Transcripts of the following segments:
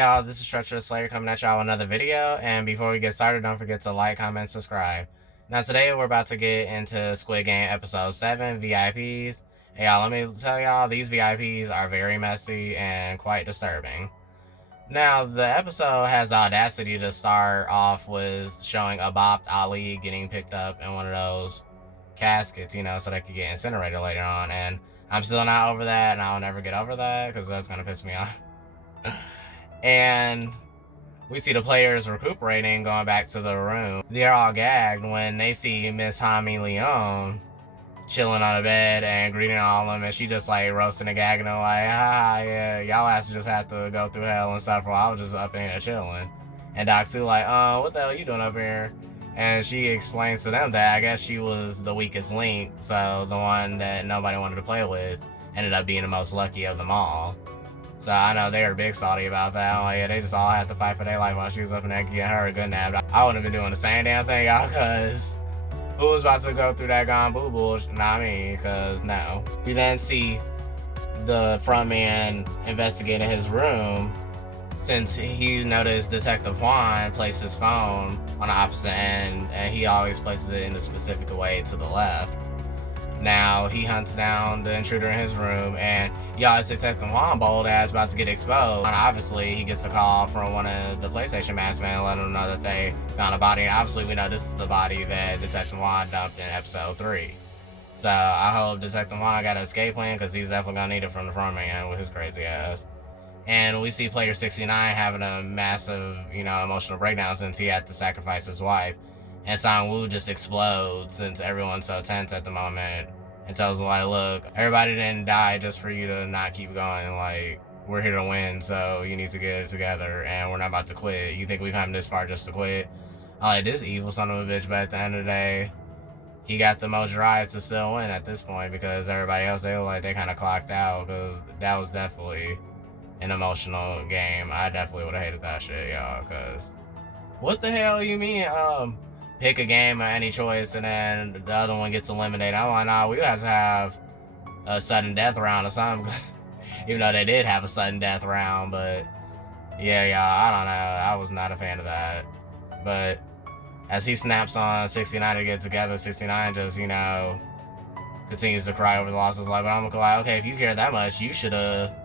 y'all, this is Treacherous Slayer coming at y'all with another video, and before we get started, don't forget to like, comment, subscribe. Now today we're about to get into Squid Game Episode 7, VIPs. Hey y'all, let me tell y'all, these VIPs are very messy and quite disturbing. Now, the episode has the audacity to start off with showing Abapt Ali getting picked up in one of those caskets, you know, so they could get incinerated later on, and I'm still not over that, and I'll never get over that, because that's gonna piss me off. And we see the players recuperating, going back to the room. They're all gagged when they see Miss Hami Leon chilling on the bed and greeting all of them, and she just like roasting and gagging them like, yeah, y'all asses just had to go through hell and stuff while I was just up in here chilling. And Doc Sue like, what the hell you doing up here? And she explains to them that I guess she was the weakest link, so the one that nobody wanted to play with ended up being the most lucky of them all. So I know they were big salty about that. Like, yeah, they just all had to fight for their life while she was up in there getting her a good nap. I wouldn't have been doing the same damn thing, y'all, because who was about to go through that gone boo bullshit? Not me, because no. We then see the front man investigating his room, since he noticed Detective Juan place his phone on the opposite end, and he always places it in a specific way to the left. Now he hunts down the intruder in his room, and y'all, it's Detective Juan bold ass about to get exposed. And obviously he gets a call from one of the PlayStation masked men letting him know that they found a body, and obviously we know this is the body that Detective Juan dumped in episode 3. So I hope Detective Juan got an escape plan, because he's definitely gonna need it from the front man with his crazy ass. And we see player 69 having a massive, emotional breakdown since he had to sacrifice his wife. And Sang-woo just explodes since everyone's so tense at the moment, and tells him, like, look, everybody didn't die just for you to not keep going. Like, we're here to win, so you need to get it together, and we're not about to quit. You think we come this far just to quit? I'm like, this evil son of a bitch, but at the end of the day, he got the most drive to still win at this point, because everybody else, they look like they kind of clocked out, because that was definitely an emotional game. I definitely would have hated that shit, y'all, because what the hell you mean, pick a game of any choice and then the other one gets eliminated? I'm like, nah, we have to have a sudden death round or something. Even though they did have a sudden death round, but yeah, y'all, I don't know. I was not a fan of that. But as he snaps on 69 to get together, 69 just, continues to cry over the loss of his life. But I'm like, okay, if you care that much, you should have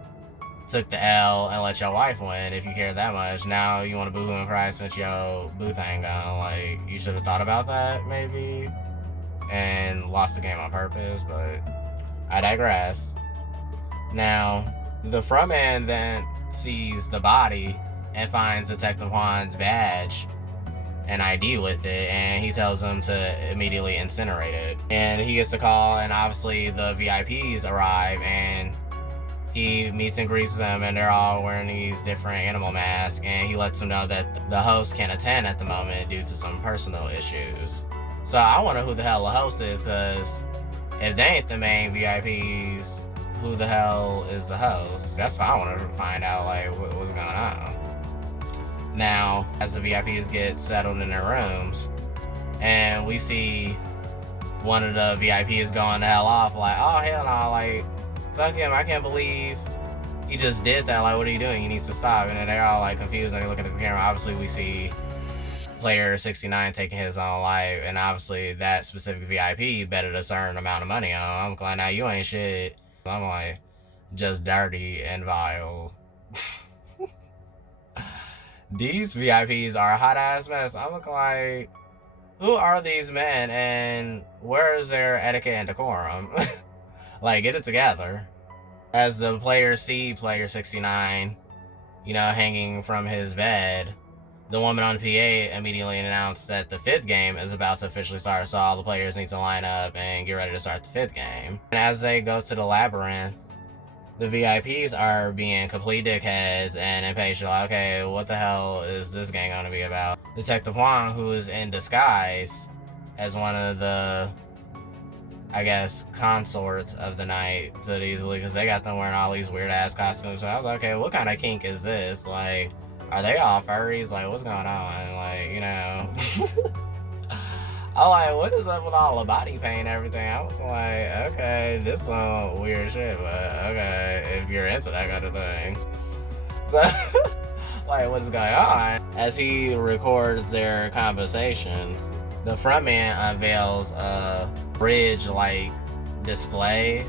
took the L and let your wife win if you care that much. Now you want to boo-hoo and cry since your boo thing gone. Like, you should have thought about that, maybe, and lost the game on purpose, but I digress. Now, the front man then sees the body and finds Detective Juan's badge and ID with it, and he tells him to immediately incinerate it. And he gets a call, and obviously the VIPs arrive, and he meets and greets them, and they're all wearing these different animal masks, and he lets them know that the host can't attend at the moment due to some personal issues. So I wonder who the hell the host is, because if they ain't the main VIPs, who the hell is the host? That's what I want to find out, like, what's going on. Now, as the VIPs get settled in their rooms, and we see one of the VIPs going the hell off, like, oh, hell no, like, fuck him, I can't believe he just did that. Like, what are you doing? He needs to stop. And then they're all like confused and they're looking at the camera. Obviously, we see player 69 taking his own life, and obviously that specific VIP betted a certain amount of money on. I'm like, now you ain't shit. I'm like, just dirty and vile. These VIPs are a hot ass mess. I'm like, who are these men and where is their etiquette and decorum? Like, get it together. As the players see player 69, hanging from his bed, the woman on PA immediately announced that the 5th game is about to officially start, so all the players need to line up and get ready to start the 5th game. And as they go to the labyrinth, the VIPs are being complete dickheads and impatient. Like, okay, what the hell is this game going to be about? Detective Juan, who is in disguise as one of the, I guess, consorts of the night to these, because they got them wearing all these weird ass costumes. So I was like, okay, what kind of kink is this? Like, are they all furries? Like, what's going on? Like, I'm like, what is up with all the body paint and everything? I was like, okay, this is some weird shit, but okay, if you're into that kind of thing. So like, what is going on? As he records their conversations, the frontman unveils a bridge-like display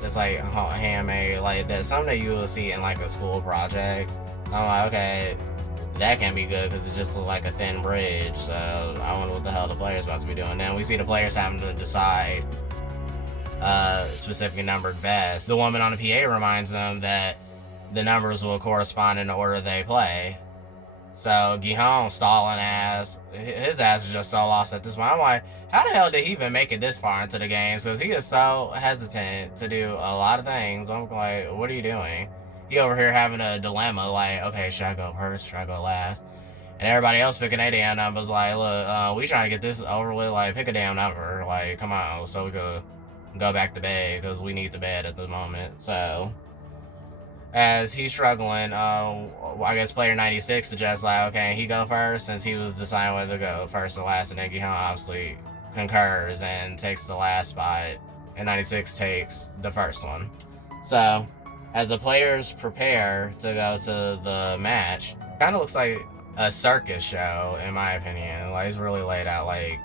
that's like handmade, like that's something that you will see in like a school project. I'm like, okay, that can be good because it just looks like a thin bridge. So I wonder what the hell the player's about to be doing. Then we see the players having to decide specifically numbered vests. The woman on the PA reminds them that the numbers will correspond in the order they play. So Gihon stalling ass, his ass is just so lost at this point. I'm like, how the hell did he even make it this far into the game? Because he is so hesitant to do a lot of things. I'm like, what are you doing? He over here having a dilemma, like, okay, should I go first? Should I go last? And everybody else picking their damn numbers, like, look, we trying to get this over with, like, pick a damn number, like, come on, so we could go back to bed, because we need the bed at the moment. So as he's struggling, I guess player 96 suggests, like, okay, he go first, since he was deciding whether to go first or last, and then Gihon obviously concurs and takes the last spot, and 96 takes the first one. So as the players prepare to go to the match, kind of looks like a circus show, in my opinion. Like, it's really laid out like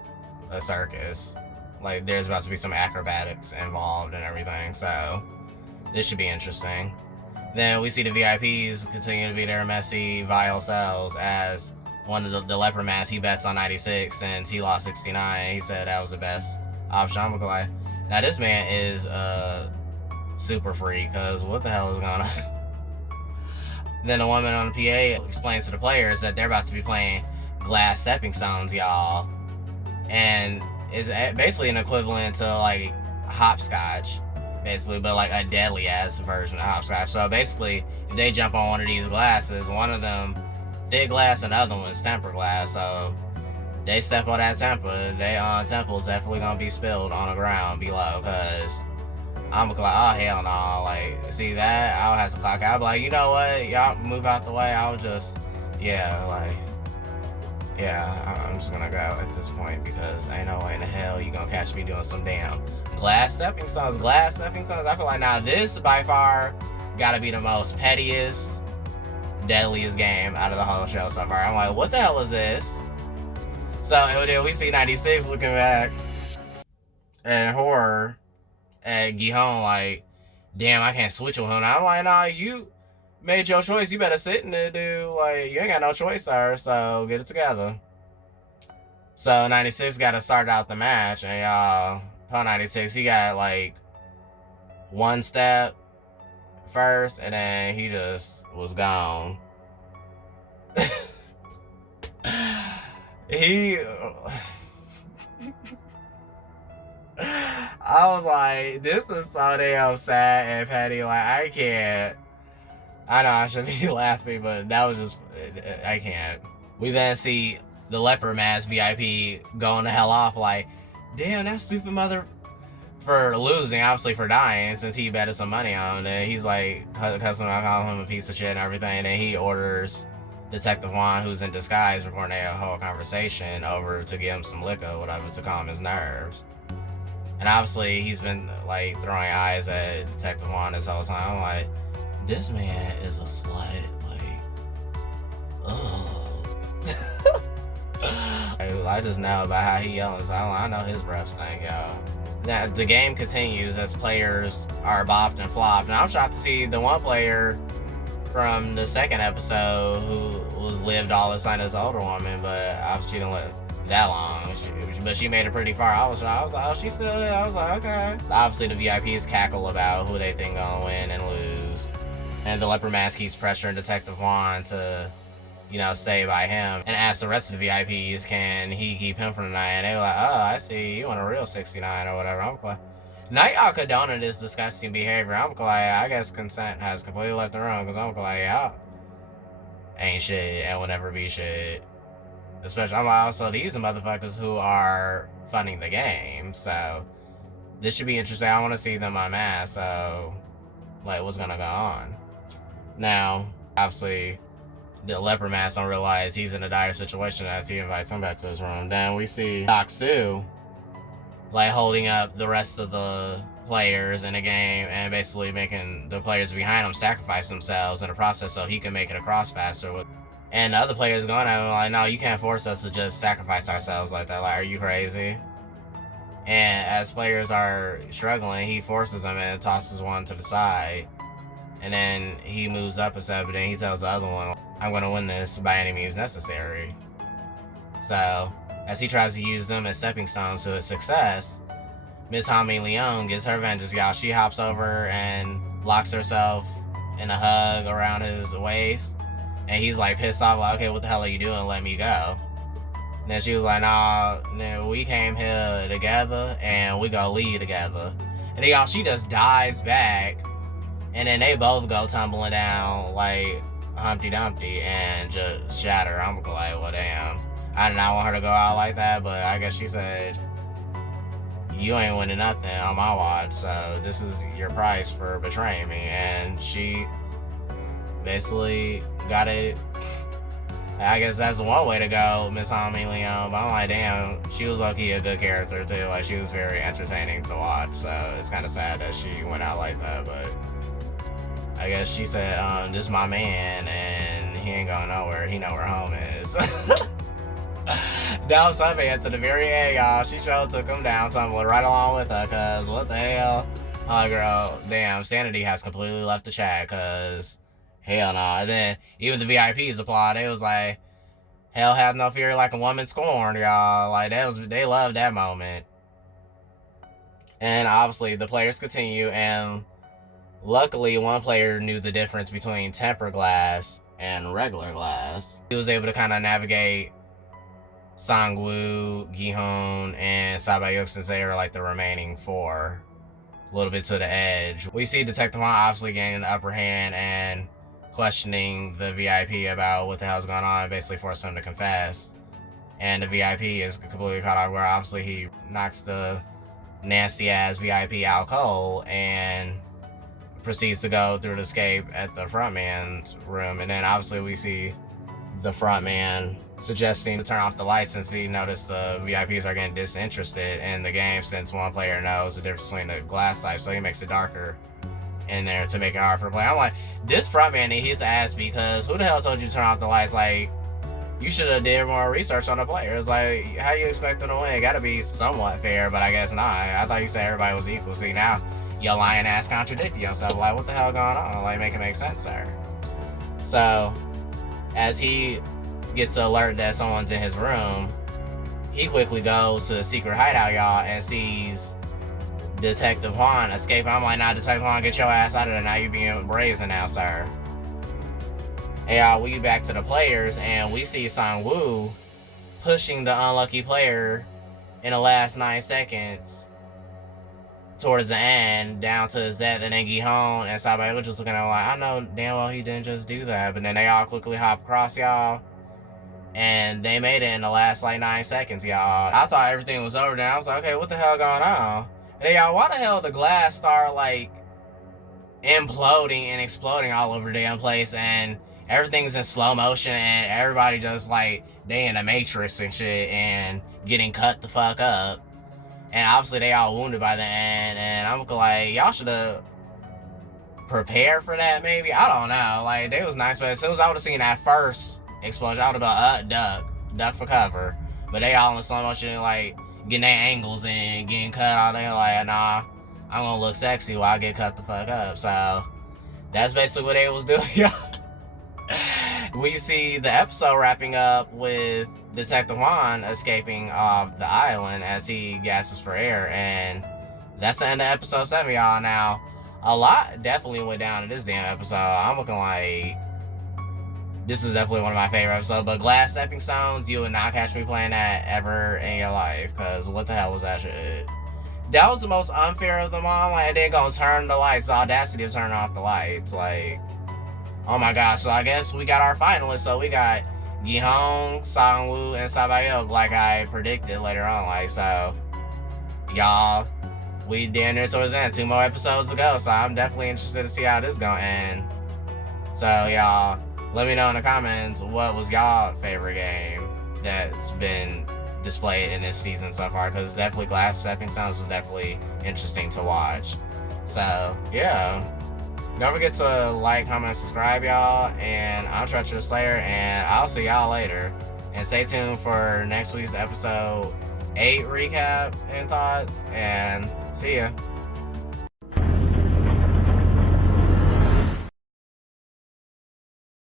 a circus. Like, there's about to be some acrobatics involved and everything, so this should be interesting. Then we see the VIPs continue to be their messy, vile selves as one of the leopard masks, he bets on 96 since he lost 69. He said that was the best option. I'm like, now this man is super free, because what the hell is going on? Then the woman on the PA explains to the players that they're about to be playing glass stepping stones, y'all, and is basically an equivalent to like hopscotch, basically, but like a deadly ass version of hopscotch. So basically, if they jump on one of these glasses, one of them thick glass and the other one's tempered glass, so they step on that temper, they temple's definitely gonna be spilled on the ground below, because I'm like, oh hell no, like, see that, I'll have to clock out. I'll be like, you know what, y'all move out the way, I'll just, yeah, like, yeah, I'm just gonna go at this point, because ain't no way in the hell you gonna catch me doing some damn glass stepping stones. I feel like now this by far gotta be the most pettiest, deadliest game out of the whole show so far. I'm like, what the hell is this? So then we see 96 looking back in horror at Gihon, like, damn, I can't switch with him. I'm like, nah, you made your choice. You better sit in there, dude. Like, you ain't got no choice, sir. So get it together. So 96 got to start out the match, and y'all, Paul 96, he got like one step first, and then he just was gone. I was like, this is so damn sad and petty. Like, I can't. I know I should be laughing, but that was just, I can't. We then see the leopard mask VIP going the hell off, like, damn, that stupid mother for losing, obviously for dying, since he betted some money on him. And he's like, cussing out, calling him a piece of shit and everything. And then he orders Detective Juan, who's in disguise, recording a whole conversation, over to give him some liquor, whatever, to calm his nerves. And obviously, he's been like throwing eyes at Detective Juan this whole time. I'm like, this man is a slut. Like, ugh. I just know about how he yells. I know his breath stink, y'all. Now, the game continues as players are bopped and flopped. And I'm shocked to see the one player from the second episode who lived all this time as an older woman, but obviously she didn't live that long. But she made it pretty far. I was like, oh, she's still here. I was like, okay. Obviously, the VIPs cackle about who they think gonna win and lose. And the leopard mask keeps pressuring Detective Juan to, you know, stay by him, and ask the rest of the VIPs, can he keep him from the night? And they were like, oh, I see, you want a real 69 or whatever. I'm like, now y'all condoning this disgusting behavior. I'm like, I guess consent has completely left the room, because I'm like, y'all ain't shit and will never be shit. Especially, I'm like, also, these are motherfuckers who are funding the game, so this should be interesting. I want to see them unmasked, so, like, what's gonna go on? Now, obviously, the leopard mask don't realize he's in a dire situation as he invites him back to his room. Then we see Doc Sue, like, holding up the rest of the players in the game and basically making the players behind him sacrifice themselves in the process so he can make it across faster. And the other players going at him like, no, you can't force us to just sacrifice ourselves like that. Like, are you crazy? And as players are struggling, he forces them and tosses one to the side. And then he moves up a step, but then he tells the other one, I'm going to win this by any means necessary. So, as he tries to use them as stepping stones to his success, Miss Hami Leon gets her vengeance, y'all. She hops over and locks herself in a hug around his waist. And he's like pissed off, like, okay, what the hell are you doing? Let me go. And then she was like, nah, we came here together and we gonna leave together. And then y'all, she just dies back. And then they both go tumbling down like Humpty Dumpty and just shatter. I'm like, well, damn. I did not want her to go out like that, but I guess she said, you ain't winning nothing on my watch, so this is your price for betraying me. And she basically got it. I guess that's one way to go, Miss Hami Leon. But I'm like, damn, she was low-key a good character too. Like, she was very entertaining to watch. So it's kind of sad that she went out like that. But I guess she said, this is my man, and he ain't going nowhere. He know where home is. That was something to the very end, y'all. She sure took him down, tumbling right along with her, cause what the hell? Oh, girl, damn, Sanity has completely left the chat, cause hell no. And then even the VIPs applaud. They was like, hell have no fear like a woman scorned, y'all. Like, they loved that moment. And obviously the players continue, and luckily one player knew the difference between tempered glass and regular glass. He was able to kind of navigate Sangwoo, Gi-hoon, and Sabayuk, since they are like the remaining four, a little bit to the edge. We see Detective Han obviously gaining the upper hand and questioning the VIP about what the hell's going on, basically forcing him to confess. And the VIP is completely caught off guard. Obviously, he knocks the nasty ass VIP out cold and proceeds to go through the escape at the front man's room. And then obviously we see the front man suggesting to turn off the lights since he noticed the VIPs are getting disinterested in the game, since one player knows the difference between the glass type, so he makes it darker in there to make it hard for play. I'm like, this front man needs his ass, because who the hell told you to turn off the lights? Like, you should have did more research on the players. Like, how you expect them to win? It gotta be somewhat fair, but I guess not. I thought you said everybody was equal. See, now your lying ass contradicting yourself. Like, what the hell going on? Like, make it make sense, sir. So, as he gets an alert that someone's in his room, he quickly goes to the secret hideout, y'all, and sees Detective Juan escaping. I'm like, nah, Detective Juan, get your ass out of there. Now you being brazen now, sir. And y'all, we back to the players, and we see Sang-woo pushing the unlucky player in the last 9 seconds towards the end, down to his death. And then Gi-hoon and Sabai was just looking at him like, I know damn well he didn't just do that. But then they all quickly hop across, y'all, and they made it in the last like 9 seconds, y'all. I thought everything was over then. I was like, okay, what the hell going on? And then, y'all, why the hell the glass start like imploding and exploding all over the damn place, and everything's in slow motion, and everybody just like they in a matrix and shit and getting cut the fuck up. And obviously they all wounded by the end, and I'm like, y'all should have prepared for that maybe. I don't know. Like, they was nice, but as soon as I would have seen that first explosion, I would have been duck for cover. But they all in slow motion, like getting their angles and getting cut out there. Like, nah, I'm gonna look sexy while I get cut the fuck up. So that's basically what they was doing, y'all. We see the episode wrapping up with Detective Juan escaping off the island as he gasses for air, and that's the end of episode 7, y'all. Now, a lot definitely went down in this damn episode. I'm looking like this is definitely one of my favorite episodes, but Glass Stepping Stones, you would not catch me playing that ever in your life, because what the hell was that shit? That was the most unfair of them all. Like, they gonna turn the lights, the audacity of turning off the lights. Like, oh my gosh. So I guess we got our finalists. So we got Gi-hoon, Sang-woo, and Sabayok, like I predicted later on. Like, so y'all, we damn near towards the end. 2 more episodes to go, so I'm definitely interested to see how this gonna end. So y'all, let me know in the comments what was y'all favorite game that's been displayed in this season so far, because definitely Glass Stepping Stones was definitely interesting to watch. So yeah, don't forget to like, comment, and subscribe, y'all. And I'm Treacherous Slayer, and I'll see y'all later. And stay tuned for next week's episode 8 recap and thoughts. And see ya.